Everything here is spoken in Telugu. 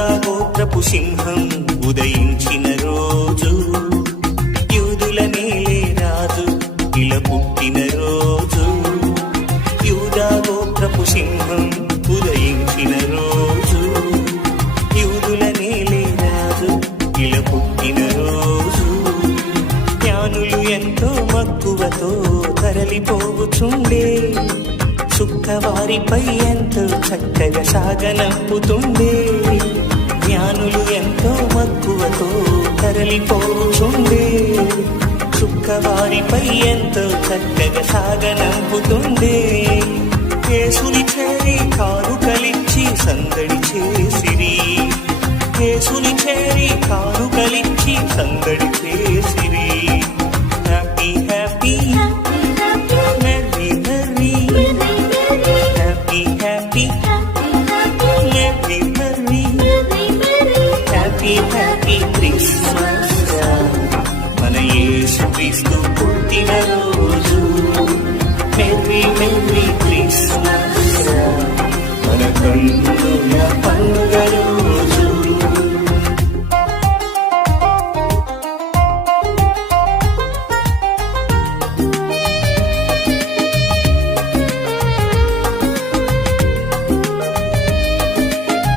యూదా గోత్రపు సింహం ఉదయించిన రోజు, యూదుల నేలే రాజు ఇలా పుట్టిన రోజు. యూదా గోత్రపు సింహం ఉదయించిన రోజు, యూదుల నేలే రాజు ఇలా పుట్టిన రోజు. జ్ఞానులు ఎంతో మక్కువతో తరలిపోవుచుండే, శుక్రవారిపై ఎంతో చక్కగా సాగనంపుతుండే. జ్ఞానులు ఎంతో మక్కువతో తరలిపోచుండే, శుక్రవారిపై ఎంతో చక్కగా సాగనంపుతుండే. యేసుని చేరి కానుకలిచ్చి సందడి చేసిరి, యేసుని చేరి కానుకలిచ్చి సందడి చేసిరి. హ్యాపీ హ్యాపీ హ్యాపీ క్రిస్మస్, మన యేసు క్రీస్తు పుట్టిన రోజు. మెర్రీ మెర్రీ క్రిస్మస్, మన కన్నుల